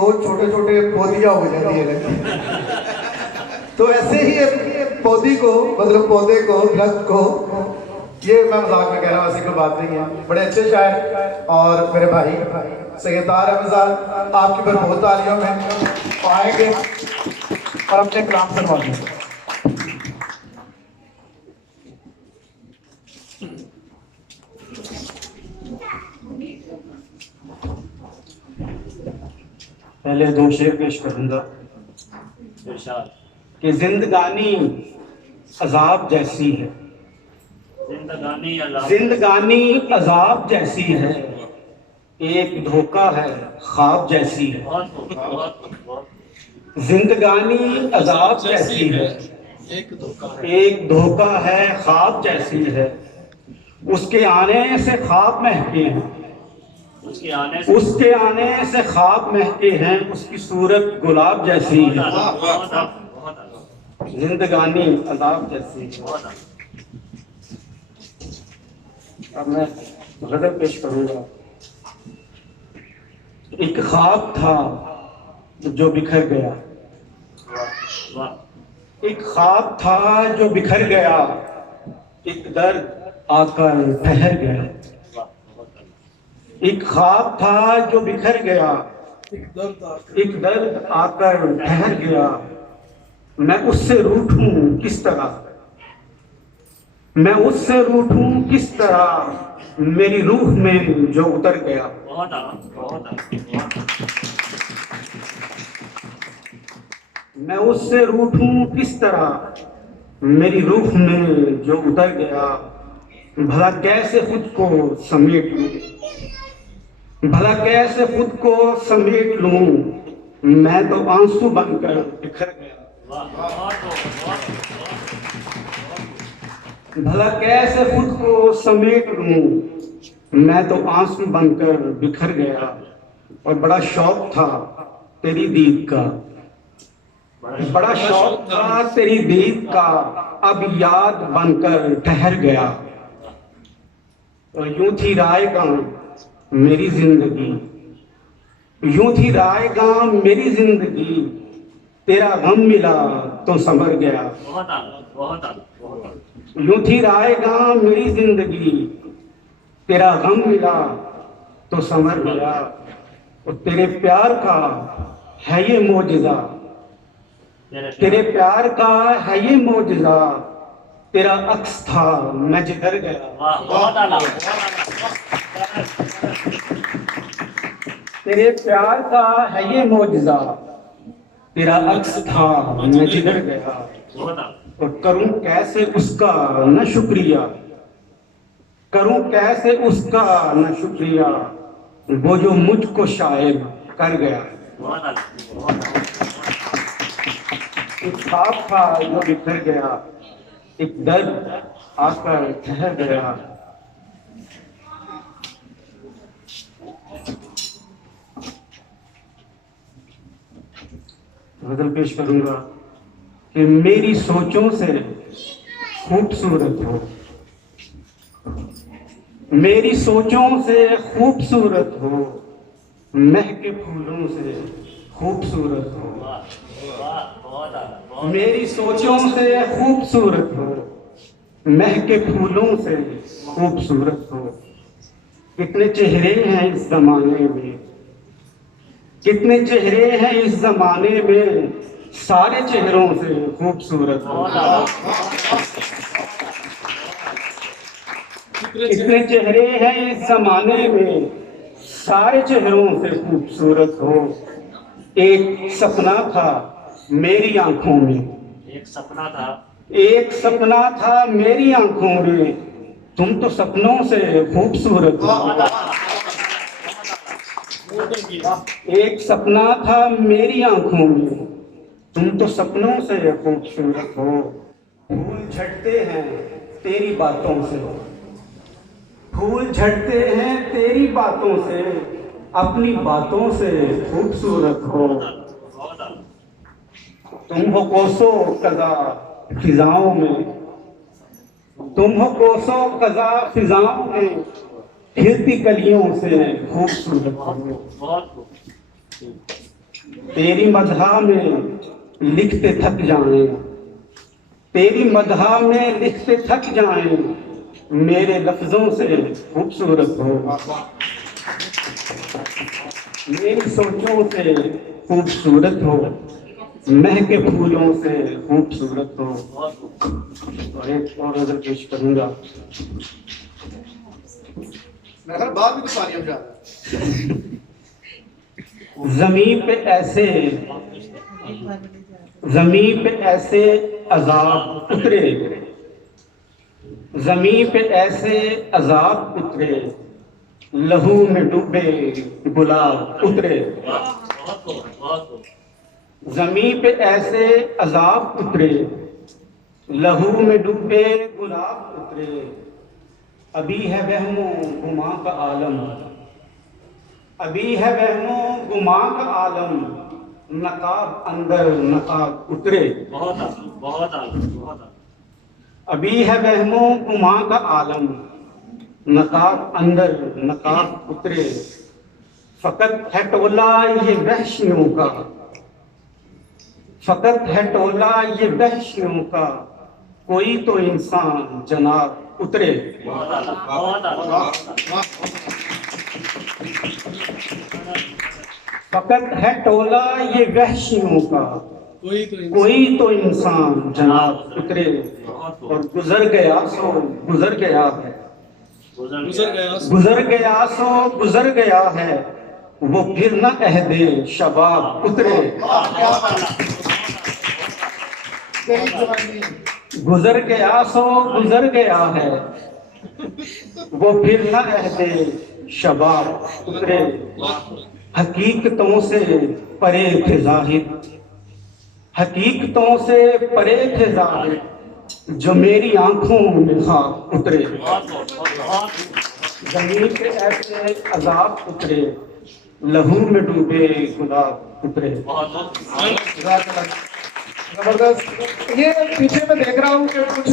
तो छोटे छोटे पौधियाँ हो जाती है तो ऐसे ही एक पौधी को मतलब पौधे को दरख्त को, ये मैं मजाक में कह रहा हूँ, ऐसी कोई बात नहीं है। बड़े अच्छे शायर और मेरे भाई सैयदार अहमद आपकी पर बहुत तालियों में आएंगे और अपने कलाम सुनवाएंगे। पहले दो शेर पेश करूंगा कि जिंदगानी अजाब जैसी है, जिंदगानी अजाब जैसी है, एक धोखा है ख्वाब जैसी है। जिंदगानी अजाब जैसी है, एक धोखा है ख्वाब जैसी है। उसके आने से ख्वाब महके हैं, उसके आने से ख्वाब महके हैं, उसकी सूरत गुलाब जैसी है। जिंदगानी अजाब जैसी है। अब मैं गज़ल पेश करूंगा। एक ख्वाब था जो बिखर गया, एक ख्वाब था जो बिखर गया, एक दर्द आकर ठहर गया। एक ख्वाब था जो बिखर गया, एक दर्द आकर ठहर गया। मैं उससे रूठूं किस तरह, मैं उससे रूठूं किस तरह, मेरी रूह में जो उतर गया। मैं उससे रूठूं किस तरह, मेरी रूह में जो उतर गया। भला कैसे खुद को समेट लूं, भला कैसे खुद को समेट लूं, मैं तो आंसू बनकर बिखर गया। भला कैसे खुद को समेट लूं, मैं तो आंसू बनकर बिखर गया। और बड़ा शौक था तेरी दीद का, बड़ा शौक था तेरी दीद का, अब याद बनकर ठहर गया। और यूं थी रायगा मेरी जिंदगी, यूं थी रायगा मेरी जिंदगी, तेरा गम मिला तो संभर गया। यूं थी रायगा मेरी जिंदगी, तेरा गम मिला तो संभर गया। और तेरे प्यार का है ये मौजिज़ा, तेरे प्यार का है ये मौजिज़ा, तेरा अक्स था मैं जिधर गया। तेरे प्यार का है ये मौजिज़ा, तेरा अक्स था मैं जिधर गया। और करूं कैसे उसका न शुक्रिया, करूं कैसे उसका न शुक्रिया, वो जो मुझको शायर कर गया। एक ख्वाब था जो बिखर गया, एक दर्द आकर ठहर गया। गज़ल पेश करूंगा कि मेरी सोचों से खूबसूरत हो, मेरी सोचों से खूबसूरत हो, महके फूलों से खूबसूरत हो। मेरी सोचों से खूबसूरत हो, महके फूलों से खूबसूरत हो। कितने चेहरे हैं इस जमाने में, कितने चेहरे हैं इस जमाने में, सारे चेहरों से खूबसूरत हो। कितने चेहरे हैं इस जमाने में, सारे चेहरों से खूबसूरत हो। एक सपना था मेरी आंखों में, एक सपना था, एक सपना था मेरी आंखों में, तुम तो सपनों से खूबसूरत हो। एक सपना था मेरी आंखों में, तुम तो सपनों से खूबसूरत हो। फूल झड़ते हैं तेरी बातों से, फूल झड़ते हैं तेरी बातों से, अपनी बातों से खूबसूरत हो। तुम हो कोसों कज़ा फिजाओं में, तुम हो कोसों कज़ा फिजाओं में, खिलती कलियों से खूबसूरत हो। तेरी मदहा में लिखते थक जाएं, तेरी मदहा में लिखते थक जाएं, मेरे लफ्जों से खूबसूरत हो, मेरी सोचों से खूबसूरत हो, महके फूलों से खूबसूरत हो। और एक और नजर पेश करूंगा। मैं बाद में तो पानी हम जाता ज़मीन पे ऐसे अजाब उतरे, ज़मीन पे ऐसे अजाब उतरे, लहू में डूबे गुलाब उतरे। ज़मीन पे ऐसे अजाब उतरे, लहू में डूबे गुलाब उतरे। अभी है वहमो गुमा का आलम, अभी है वहमो गुमा का आलम, नकाब अंदर नकाब उतरे। बहुत आला, बहुत आला, बहुत आला। अभी है वहमो गुमा का आलम, नकाब अंदर नकाब उतरे। फकत है टोला ये वहशियों का, फकत है टोला ये वहशियों का, कोई तो इंसान जनाब उतरे। बहुत आला, बहुत आला। फकत है टोला ये वहशियों का, कोई तो इंसान जनाब उतरे। और गुजर गया सो गुजर गया है, गुजर गया सो गुजर गया है, वो फिर न अहदे शबाब उतरे। गुजर गया सो गुजर गया है, वो फिर न अहदे शबाब उतरे। हकीकतों से परे थे जाहिद, हकीकतों से परे थे जाहिद, जो मेरी आंखों में खाक उतरे। जमीन पे ऐसे अजाब उतरे, लहू में डूबे गुलाब उतरे। जबरदस्त। ये पीछे मैं देख रहा हूँ कि कुछ